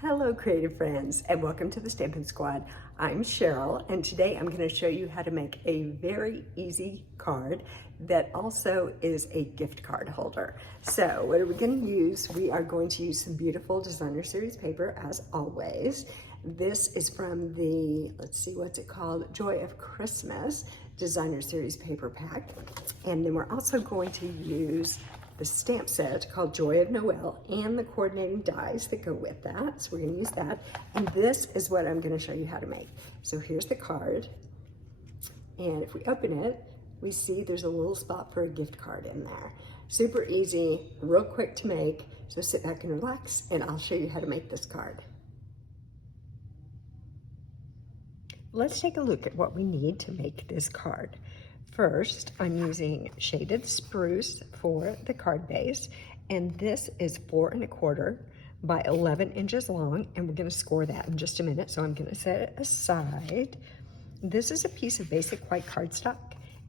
Hello creative friends and welcome to the Stampin' Squad. I'm Cheryl and today I'm going to show you how to make a very easy card that also is a gift card holder. So what are we going to use? We are going to use some beautiful designer series paper as always. This is from the, let's see, what's it called? Joy of Christmas designer series paper pack. And then we're also going to use the stamp set called Joy of Noel and the coordinating dies that go with that. So we're gonna use that. And this is what I'm gonna show you how to make. So here's the card. And if we open it, we see there's a little spot for a gift card in there. Super easy, real quick to make. So sit back and relax and I'll show you how to make this card. Let's take a look at what we need to make this card. First, I'm using shaded spruce for the card base, and this is 4 1/4 by 11 inches long, and we're going to score that in just a minute, so I'm going to set it aside. This is a piece of basic white cardstock,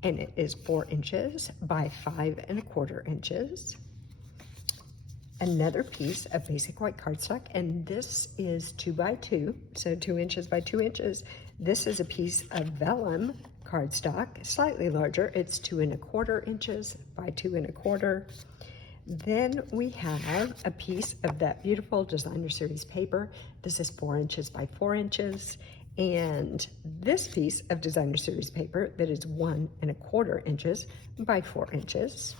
and it is 4 inches by 5 1/4 inches. Another piece of basic white cardstock, and this is 2 by 2, so 2 inches by 2 inches. This is a piece of vellum cardstock, slightly larger. It's 2 1/4 inches by 2 1/4. Then we have a piece of that beautiful designer series paper. This is 4 inches by 4 inches. And this piece of designer series paper that is 1 1/4 inches by 4 inches.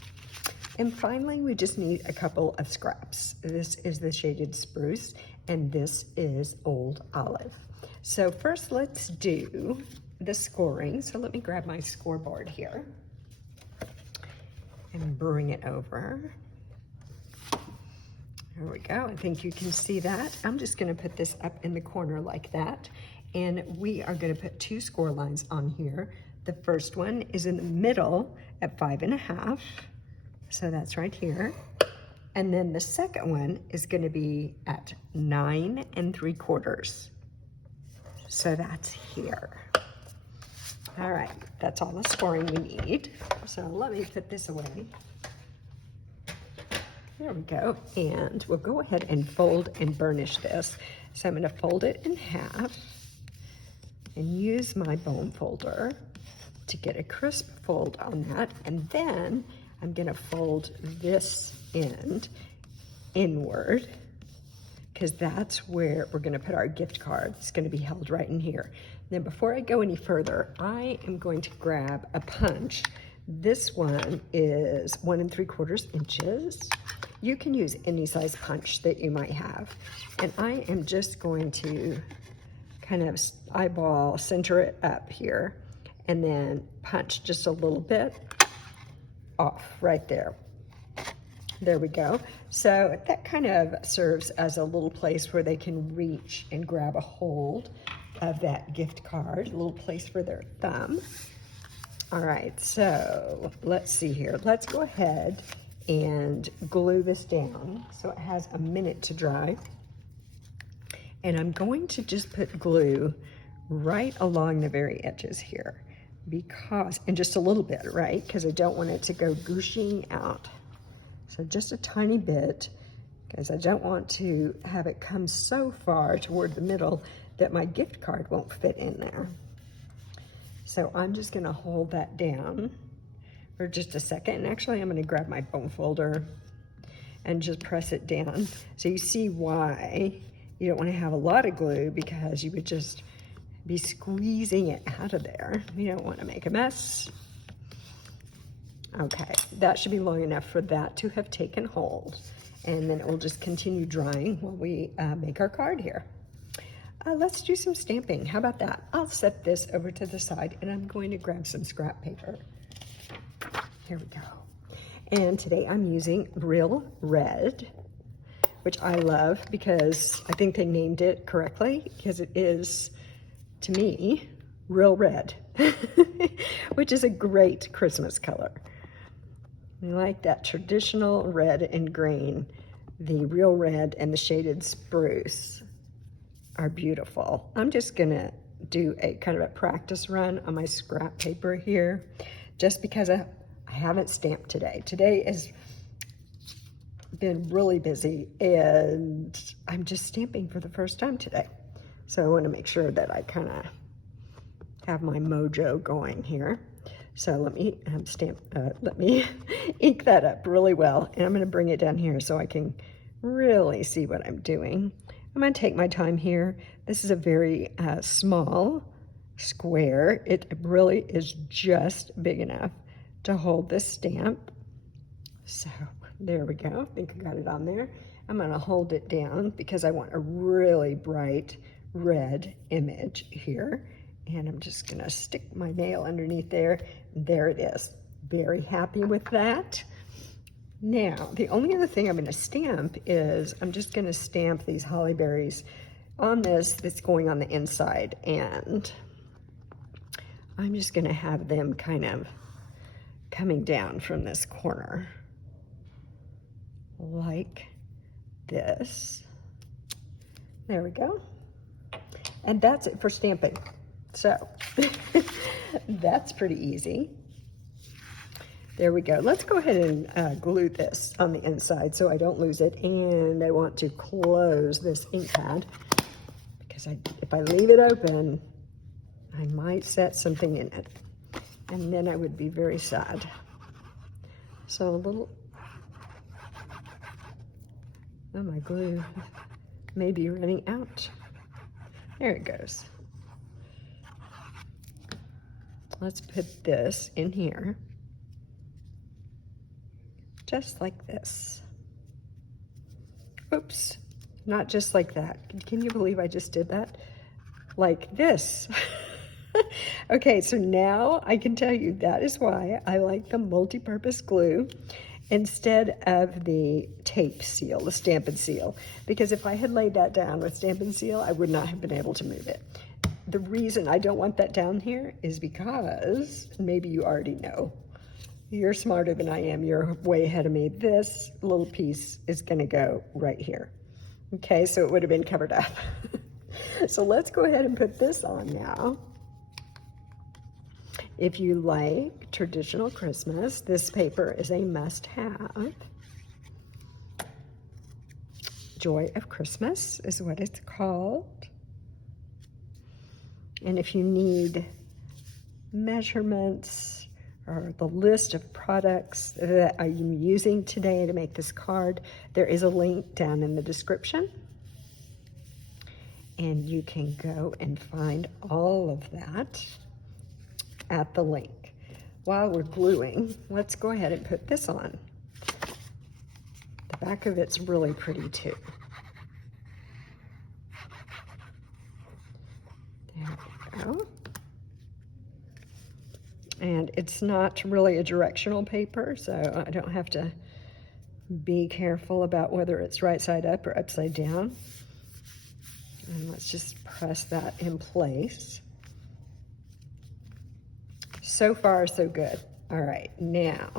And finally, we just need a couple of scraps. This is the shaded spruce, and this is old olive. So first, let's do the scoring. So let me grab my scoreboard here and bring it over. There we go. I think you can see that. I'm just going to put this up in the corner like that. And we are going to put 2 score lines on here. The first one is in the middle at 5 1/2. So that's right here. And then the second one is going to be at 9 3/4. So that's here. All right, that's all the scoring we need. So let me put this away. There we go. And we'll go ahead and fold and burnish this. So I'm going to fold it in half and use my bone folder to get a crisp fold on that. And then I'm going to fold this end inward, because that's where we're going to put our gift card. It's going to be held right in here. Now, before I go any further, I am going to grab a punch. This one is 1 3/4 inches. You can use any size punch that you might have. And I am just going to kind of eyeball center it up here and then punch just a little bit off right there. There we go. So that kind of serves as a little place where they can reach and grab a hold of that gift card, a little place for their thumb. All right, so let's see here. Let's go ahead and glue this down so it has a minute to dry. And I'm going to just put glue right along the very edges here because, and just a little bit, right? Because I don't want it to go gooshing out. So just a tiny bit, because I don't want to have it come so far toward the middle that my gift card won't fit in there. So I'm just gonna hold that down for just a second. And actually I'm gonna grab my bone folder and just press it down. So you see why you don't wanna have a lot of glue, because you would just be squeezing it out of there. You don't wanna make a mess. Okay, that should be long enough for that to have taken hold. And then it will just continue drying while we make our card here. Let's do some stamping. How about that? I'll set this over to the side and I'm going to grab some scrap paper. Here we go. And today I'm using Real Red, which I love because I think they named it correctly, because it is, to me, real red, which is a great Christmas color. I like that traditional red and green. The real red and the shaded spruce are beautiful. I'm just gonna do a kind of a practice run on my scrap paper here, just because I haven't stamped today. Today is been really busy, and I'm just stamping for the first time today. So I want to make sure that I kind of have my mojo going here. So let me let me ink that up really well, and I'm going to bring it down here so I can really see what I'm doing. I'm going to take my time here. This is a very small square. It really is just big enough to hold this stamp. So there we go. I think I got it on there. I'm going to hold it down because I want a really bright red image here. And I'm just going to stick my nail underneath there. There it is. Very happy with that. Now, the only other thing I'm going to stamp is I'm just going to stamp these holly berries on this that's going on the inside. And I'm just going to have them kind of coming down from this corner like this. There we go. And that's it for stamping. So that's pretty easy. There we go. Let's go ahead and glue this on the inside so I don't lose it. And I want to close this ink pad because if I leave it open, I might set something in it. And then I would be very sad. So a little, oh, my glue may be running out. There it goes. Let's put this in here, just like this. Oops, not just like that. Can you believe I just did that? Like this. Okay, so now I can tell you that is why I like the multi-purpose glue instead of the tape seal, the Stampin' Seal. Because if I had laid that down with Stampin' Seal, I would not have been able to move it. The reason I don't want that down here is because, maybe you already know, you're smarter than I am, you're way ahead of me. This little piece is gonna go right here. Okay, so it would have been covered up. So let's go ahead and put this on now. If you like traditional Christmas, this paper is a must-have. Joy of Christmas is what it's called. And if you need measurements or the list of products that I'm using today to make this card, there is a link down in the description. And you can go and find all of that at the link. While we're gluing, let's go ahead and put this on. The back of it's really pretty too. There we go. And it's not really a directional paper, so I don't have to be careful about whether it's right side up or upside down. And let's just press that in place. So far, so good. All right, now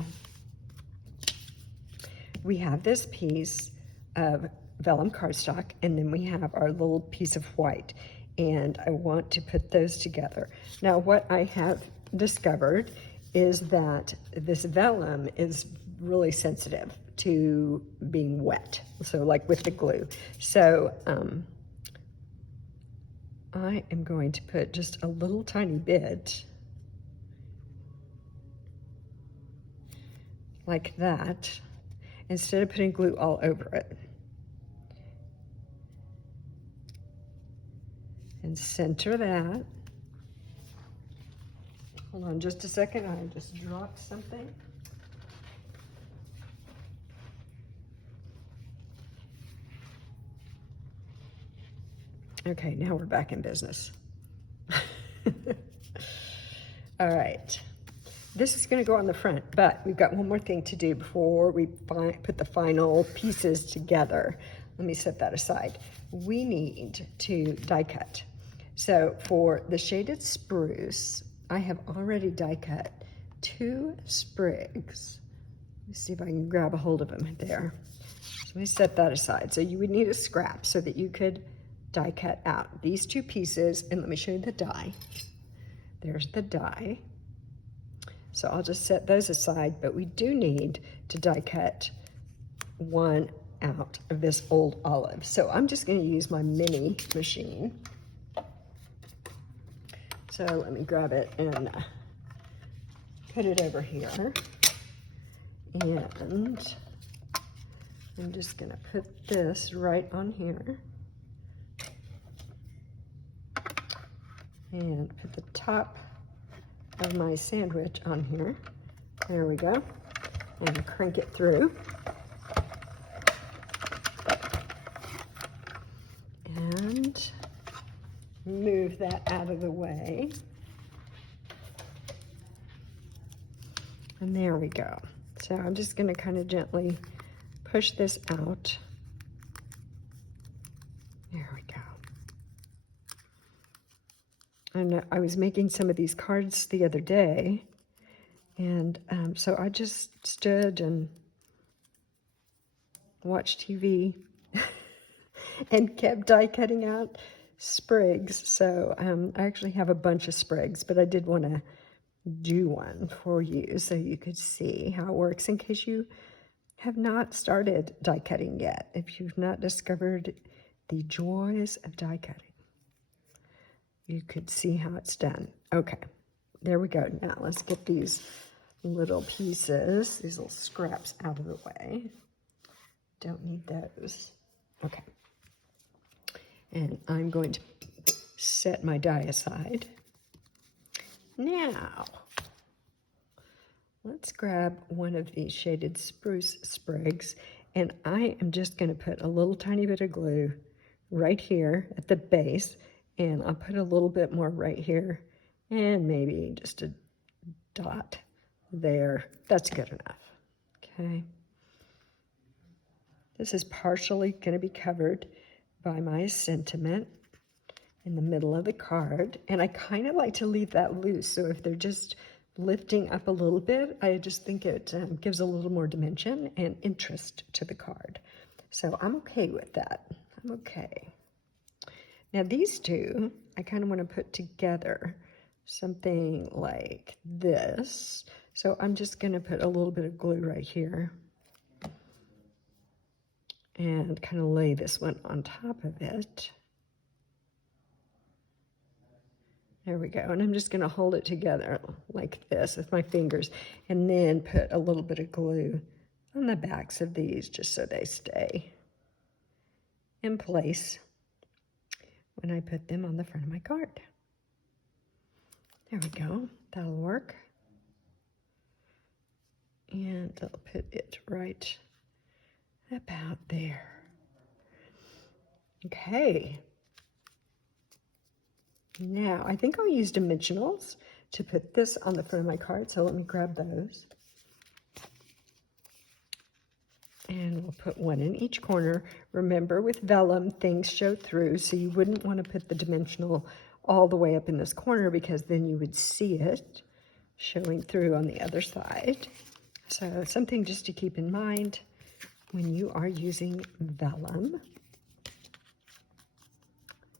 we have this piece of vellum cardstock, and then we have our little piece of white, and I want to put those together. Now, what I have discovered is that this vellum is really sensitive to being wet, so like with the glue. So I am going to put just a little tiny bit like that, instead of putting glue all over it. And center that. Hold on just a second, I just dropped something. Okay, now we're back in business. All right. This is going to go on the front, but we've got one more thing to do before we put the final pieces together. Let me set that aside. We need to die cut. So for the shaded spruce, I have already die cut 2 sprigs. Let me see if I can grab a hold of them there. So let me set that aside. So you would need a scrap so that you could die cut out these 2 pieces, and let me show you the die. There's the die. So I'll just set those aside, but we do need to die cut one out of this old olive. So I'm just going to use my mini machine. So let me grab it and put it over here. And I'm just going to put this right on here. And put the top of my sandwich on here. There we go. And crank it through. And move that out of the way. And there we go. So I'm just going to kind of gently push this out. There we go. And I was making some of these cards the other day, and so I just stood and watched TV and kept die cutting out sprigs. So I actually have a bunch of sprigs, but I did want to do one for you so you could see how it works in case you have not started die cutting yet, if you've not discovered the joys of die cutting. You could see how it's done. Okay, there we go. Now let's get these little pieces, these little scraps out of the way. Don't need those. Okay. And I'm going to set my die aside. Now, let's grab one of these shaded spruce sprigs, and I am just going to put a little tiny bit of glue right here at the base, and I'll put a little bit more right here, and maybe just a dot there. That's good enough. Okay. This is partially going to be covered by my sentiment in the middle of the card, and I kind of like to leave that loose, so if they're just lifting up a little bit, I just think it gives a little more dimension and interest to the card. So I'm okay with that. I'm okay. Now these two, I kind of want to put together something like this. So I'm just going to put a little bit of glue right here and kind of lay this one on top of it. There we go. And I'm just going to hold it together like this with my fingers, and then put a little bit of glue on the backs of these just so they stay in place when I put them on the front of my card. There we go. That'll work. And I'll put it right about there. Okay. Now, I think I'll use dimensionals to put this on the front of my card, so let me grab those. And we'll put one in each corner. Remember, with vellum, things show through, so you wouldn't want to put the dimensional all the way up in this corner, because then you would see it showing through on the other side. So something just to keep in mind when you are using vellum.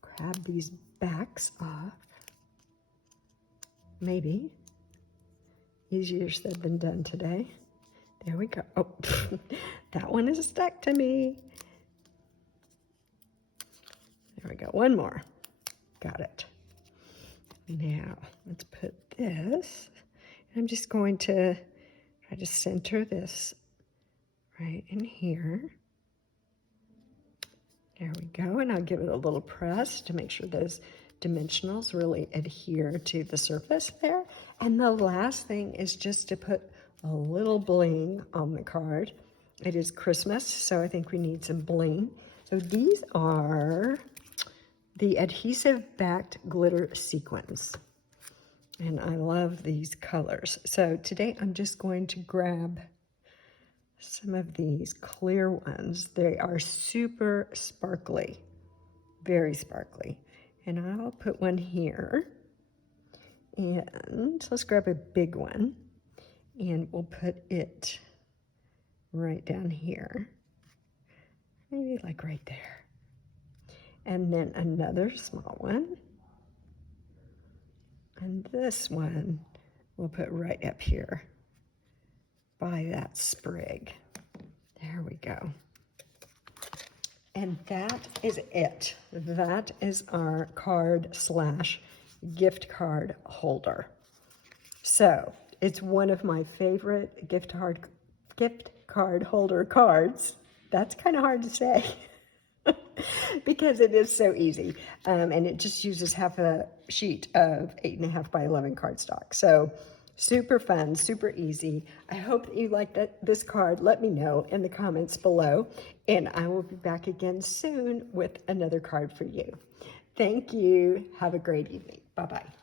Grab these backs off. Maybe. Easier said than done today. There we go. Oh, that one is stuck to me. There we go. One more. Got it. Now, let's put this. I'm just going to try to center this right in here. There we go, and I'll give it a little press to make sure those dimensionals really adhere to the surface there. And the last thing is just to put a little bling on the card. It is Christmas, so I think we need some bling. So these are the adhesive-backed glitter sequins. And I love these colors. So today I'm just going to grab some of these clear ones. They are super sparkly, very sparkly. And I'll put one here. And let's grab a big one, and we'll put it right down here. Maybe like right there. And then another small one. And this one we'll put right up here by that sprig. There we go. And that is it. That is our card / gift card holder. So it's one of my favorite gift card holder cards. That's kind of hard to say because it is so easy. And it just uses half a sheet of 8.5 by 11 cardstock. So super fun, super easy. I hope that you like this card. Let me know in the comments below. And I will be back again soon with another card for you. Thank you. Have a great evening. Bye-bye.